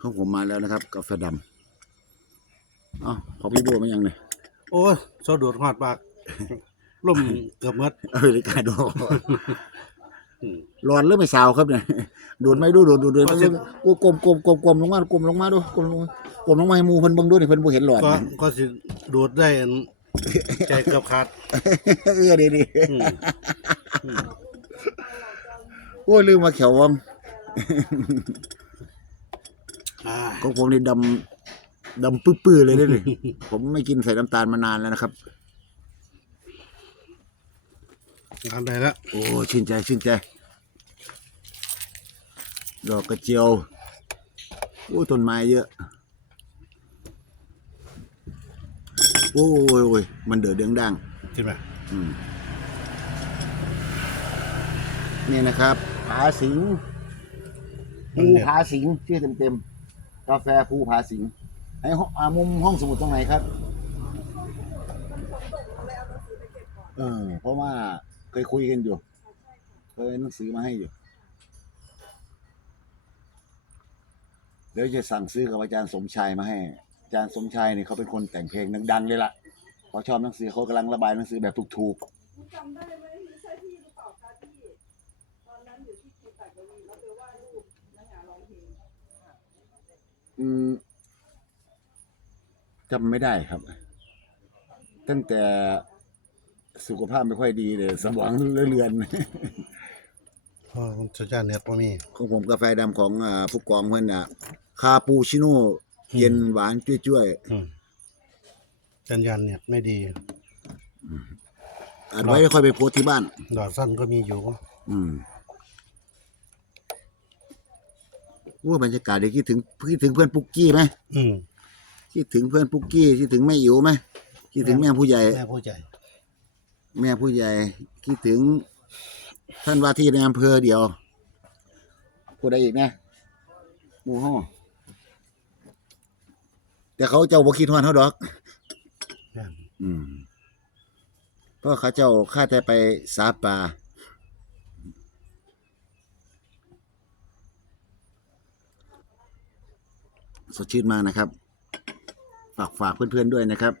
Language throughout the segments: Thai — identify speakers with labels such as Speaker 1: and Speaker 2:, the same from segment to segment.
Speaker 1: ของผมมาแล้วนะครับ กาแฟดำเอ้าขอพี่โบมายังเนี่ย
Speaker 2: โอ้ยโซโดดหอดปากล่มเกือบหมด
Speaker 1: เออริกาโดร้อนเริ่มไม่สาวครับเนี่ยดูดไม่ดูดูดูดูดูกูกลมกลมกลมกลมลงมากลมลงมาดูกลมลงมากลมลงมาให้หมูเพิ่นเบิ่งดูนี่เพิ่นบ่เห็นหลอด
Speaker 2: ก็ก็สิดูดได้อันใจเกือบขาด
Speaker 1: เออดีดี
Speaker 2: อืม
Speaker 1: โอ้ยลืมมาเขียววง
Speaker 2: อ่า
Speaker 1: ของผมนี่ดำดำปื้อๆเลยเด้อนี่ผมไม่กินใส่น้ำตาลมานานแล้วนะครับ
Speaker 2: ทำได้แล้ว
Speaker 1: โอ้ชื่นใจชื่นใจ ดอกกระเจียวโอ้ต้นไม้เยอะ โอ้ยโอ้ยมันเดือดเดืองดัง
Speaker 2: ใช่ไหม
Speaker 1: อืมนี่นะครับผาสิงภูผาสิงชื่อเต็มๆ กาแฟภูผาสิงไอ้ห้องอ่ามุมห้องสมุดตรงไหนครับ เออ เพราะว่าเคยคุยกันอยู่ เคยหนังสือมาให้อยู่ เดี๋ยวจะสั่งซื้อกับอาจารย์สมชายมาให้ อาจารย์สมชายเนี่ยเขาเป็นคนแต่งเพลงดังๆเลยล่ะเขาชอบหนังสือเขากำลังระบายหนังสือแบบถูก
Speaker 3: จำได้ไหมใช่พี่หรือเปล่าคะที่ตอนนั้นอยู่ที่กีตากวีแล้วไปวาดรูปนักงานร้องเพลง
Speaker 1: ๆ อืมจำไม่ได้ครับ ตั้งแต่สุขภาพไม่ค่อยดีเลย สมองเลือนๆ
Speaker 2: เพราะสัญญาณเน็ตบ่มี
Speaker 1: ของผมกาแฟดำของอ่าผู้กองเพื่อนอะ คาปูชิโน่เย็นหวานจ้วย
Speaker 2: อืมสัญญาณเน็ตไม่ดี
Speaker 1: ๆอัดไว้แล้วค่อยไปโพสต์ที่บ้าน
Speaker 2: ดอดสั้นก็มีอยู่
Speaker 1: อืม ว่าบรรยากาศเดี๋ยวคิดถึงคิดถึงเพื่อนปุกกี้ไหม
Speaker 2: อืม
Speaker 1: คิดถึงเพื่อนปุกกี้คิดถึงแม่อิ๋วไหมคิดถึงแม่ผู้ใหญ่
Speaker 2: แม่ผู้ใจ
Speaker 1: แม่ผู้ใหญ่คิดถึง ท่านว่าที่ในอำเภอเดียวผู้ใดอีกนะหมู่ห้อแต่เขาเจ้าบ่คิดฮอดเขาดอก
Speaker 2: นั่น
Speaker 1: อืมเพราะเขาเจ้าข้าแต่ไปสาปลา สดชื่นมากนะครับ ฝากฝากเพื่อนๆด้วยนะครับ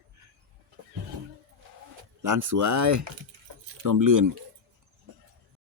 Speaker 1: ร้านสวยร่มรื่น